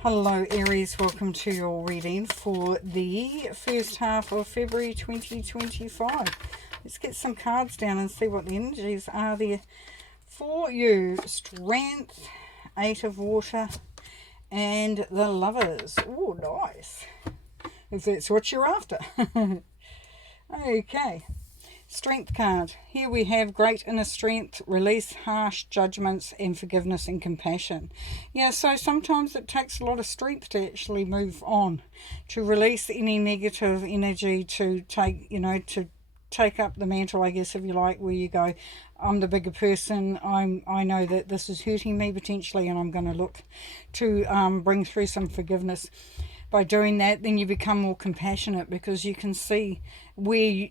Hello Aries, welcome to your reading for the first half of February 2025. Let's get some cards down and see what the energies are there for you. Strength, Eight of Water, and the Lovers. Oh, nice. If that's what you're after. Okay. Strength card. Here we have great inner strength, release harsh judgments, and forgiveness and compassion. Yeah, so sometimes it takes a lot of strength to actually move on, to release any negative energy, to take up the mantle, I guess, if you like, where you go, I'm the bigger person, I know that this is hurting me potentially, and I'm going to look to bring through some forgiveness. By doing that, then you become more compassionate, because you can see where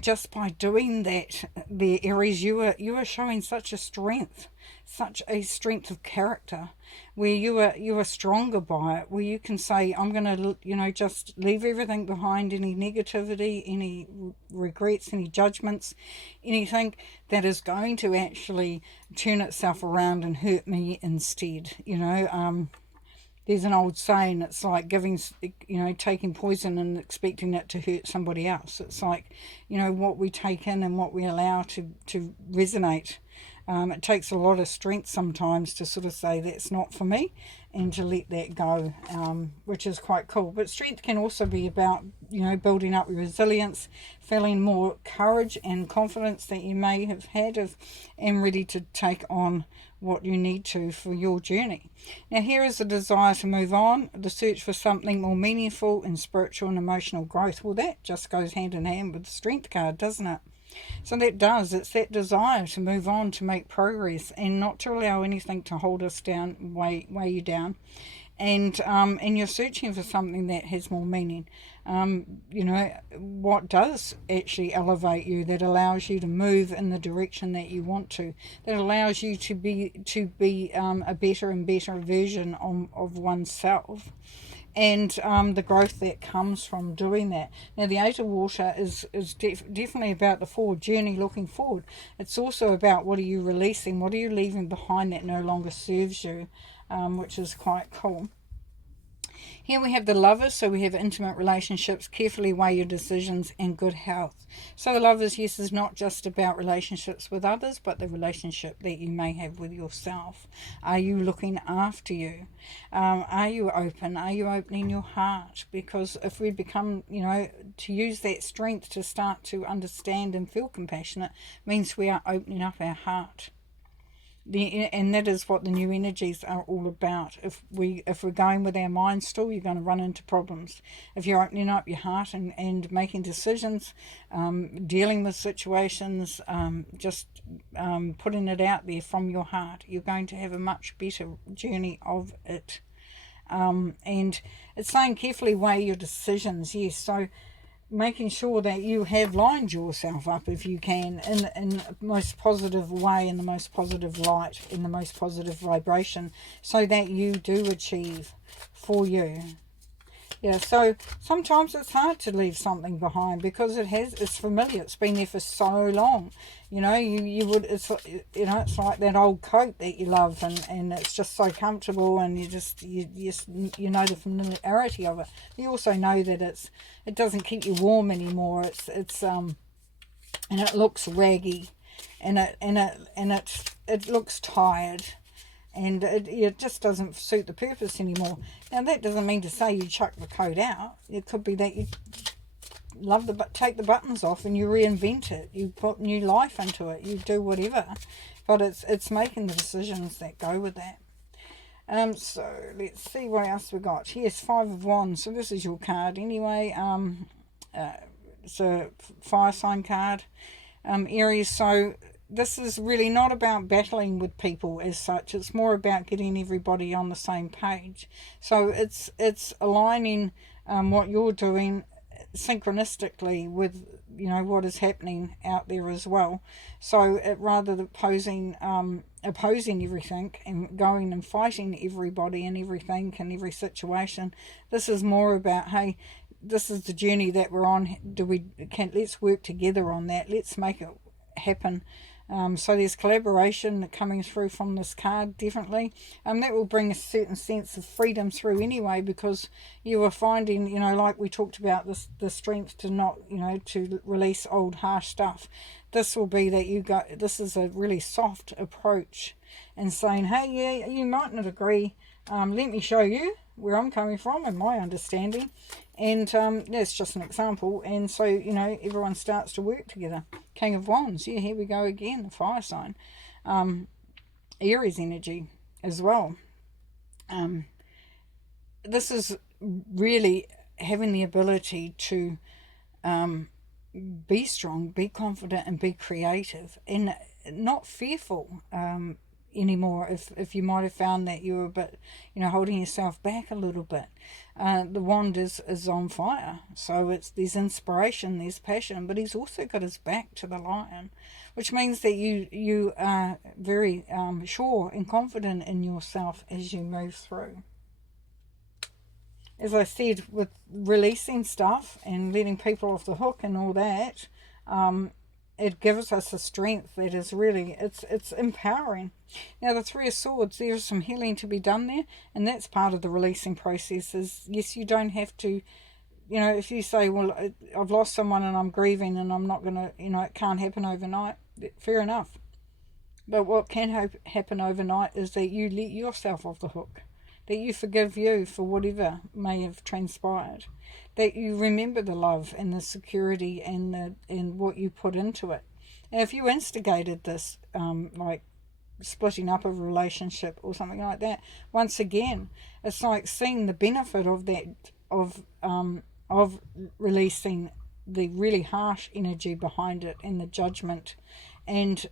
just by doing that, the Aries, you are showing such a strength of character, where you are stronger by it, where you can say, I'm going to just leave everything behind, any negativity, any regrets, any judgments, anything that is going to actually turn itself around and hurt me instead. There's an old saying, it's like taking poison and expecting it to hurt somebody else. It's like, what we take in and what we allow to resonate. It takes a lot of strength sometimes to sort of say that's not for me, and to let that go, which is quite cool. But strength can also be about, building up your resilience, feeling more courage and confidence that you may have had and ready to take on what you need to for your journey. Now here is the desire to move on, the search for something more meaningful and spiritual and emotional growth. Well, that just goes hand in hand with the strength card, doesn't it? So it's that desire to move on, to make progress, and not to allow anything to hold us down, weigh you down. And you're searching for something that has more meaning. What does actually elevate you, that allows you to move in the direction that you want to, that allows you to be a better and better version of oneself, and the growth that comes from doing that. Now the Eight of Water is definitely about the forward journey, looking forward. It's also about, what are you releasing, what are you leaving behind that no longer serves you, which is quite cool. Here we have the Lovers, so we have intimate relationships, carefully weigh your decisions, and good health. So the Lovers, yes, is not just about relationships with others, but the relationship that you may have with yourself. Are you looking after you? Are you open? Are you opening your heart? Because if we become, to use that strength to start to understand and feel compassionate, means we are opening up our heart. And that is what the new energies are all about. If we're going with our mind still, you're going to run into problems. If you're opening up your heart and making decisions, dealing with situations, putting it out there from your heart, you're going to have a much better journey of it. And it's saying carefully weigh your decisions. Yes, so making sure that you have lined yourself up, if you can, in the most positive way, in the most positive light, in the most positive vibration, so that you do achieve for you. Yeah, so sometimes it's hard to leave something behind, because it's familiar, it's been there for so long. It's like that old coat that you love, and it's just so comfortable, and you know the familiarity of it. You also know that it doesn't keep you warm anymore. And it looks raggy, and it looks tired, and it just doesn't suit the purpose anymore. Now that doesn't mean to say you chuck the coat out. It could be that you take the buttons off and you reinvent it, you put new life into it, you do whatever, but it's making the decisions that go with that. So let's see what else we got. Yes, Five of Wands. So this is your card anyway. It's a fire sign card, Aries. So this is really not about battling with people as such. It's more about getting everybody on the same page. So it's aligning what you're doing synchronistically with what is happening out there as well. So rather than opposing everything and going and fighting everybody and everything and every situation, this is more about, hey, this is the journey that we're on. Let's work together on that. Let's make it happen So there's collaboration coming through from this card, definitely. That will bring a certain sense of freedom through anyway, because you are finding, like we talked about, the strength to not, to release old harsh stuff. This will be that this is a really soft approach and saying, hey, yeah, you might not agree. Let me show you where I'm coming from and my understanding. And that's just an example. And so, everyone starts to work together. King of Wands. Yeah, here we go again. The fire sign. Aries energy as well. This is really having the ability to be strong, be confident, and be creative, and not fearful anymore. If you might have found that you were a bit, holding yourself back a little bit, the wand is on fire. So there's inspiration, there's passion, but he's also got his back to the lion, which means that you are very sure and confident in yourself as you move through. As I said, with releasing stuff and letting people off the hook and all that, it gives us a strength that is really, it's empowering. Now, the Three of Swords, there's some healing to be done there, and that's part of the releasing process. Is yes, you don't have to, if you say, well, I've lost someone and I'm grieving and I'm not going to, it can't happen overnight, fair enough. But what can happen overnight is that you let yourself off the hook, that you forgive you for whatever may have transpired, that you remember the love and the security and what you put into it. And if you instigated this, like splitting up a relationship or something like that, once again, it's like seeing the benefit of that, of releasing the really harsh energy behind it and the judgment, and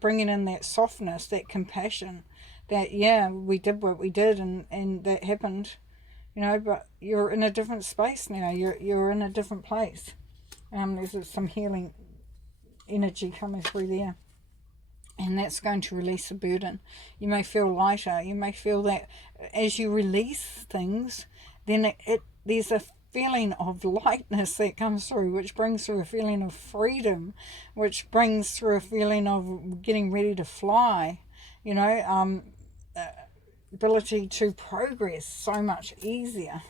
bringing in that softness, that compassion, that we did what we did and that happened, but you're in a different space now. You're in a different place. There's some healing energy coming through there, and that's going to release a burden. You may feel lighter. You may feel that as you release things, then there's a feeling of lightness that comes through, which brings through a feeling of freedom, which brings through a feeling of getting ready to fly, ability to progress so much easier.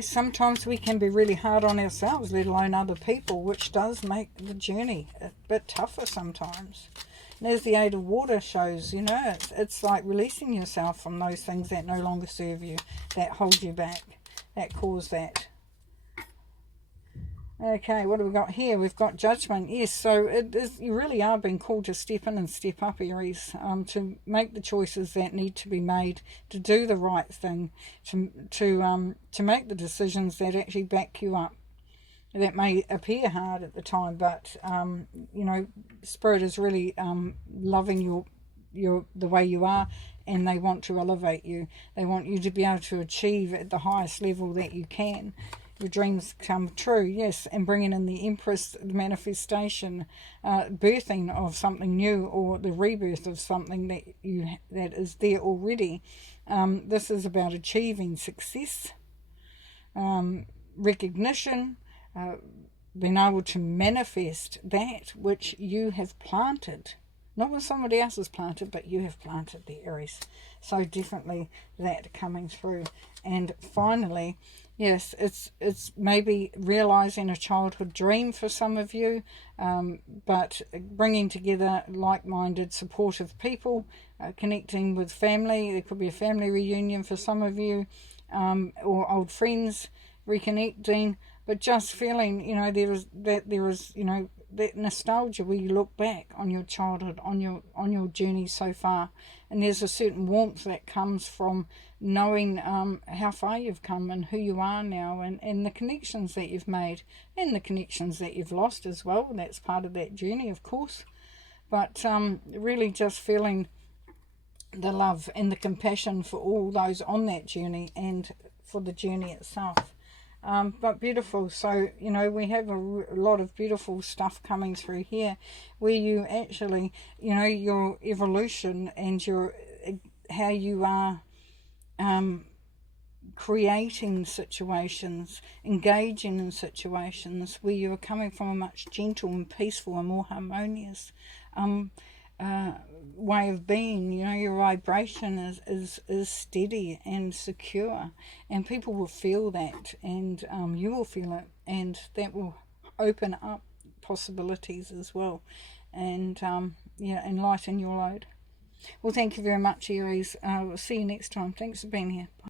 Sometimes we can be really hard on ourselves, let alone other people, which does make the journey a bit tougher sometimes. And as the Eight of Water shows, it's like releasing yourself from those things that no longer serve you, that hold you back, that cause that. Okay, what have we got here? We've got Judgment. Yes, so you really are being called to step in and step up, Aries, to make the choices that need to be made, to do the right thing, to make the decisions that actually back you up. That may appear hard at the time, but Spirit is really loving the way you are, and they want to elevate you. They want you to be able to achieve at the highest level that you can. Your dreams come true, yes, and bringing in the Empress, the manifestation, birthing of something new, or the rebirth of something that is there already. This is about achieving success, recognition, being able to manifest that which you have planted. Not what somebody else has planted, but you have planted the Aries. So definitely that coming through. And finally, yes, it's maybe realizing a childhood dream for some of you, but bringing together like-minded, supportive people, connecting with family. There could be a family reunion for some of you, or old friends reconnecting, but just feeling, there is that nostalgia where you look back on your childhood, on your journey so far, and there's a certain warmth that comes from knowing how far you've come and who you are now, and the connections that you've made, and the connections that you've lost as well. That's part of that journey, of course, but really just feeling the love and the compassion for all those on that journey and for the journey itself. But beautiful. So we have a lot of beautiful stuff coming through here, where you actually, your evolution and how you are creating situations, engaging in situations where you are coming from a much gentle and peaceful and more harmonious way of being. You know, your vibration is steady and secure, and people will feel that, and you will feel it, and that will open up possibilities as well, and yeah, enlighten your load. Well, thank you very much, Aries. We'll see you next time. Thanks for being here.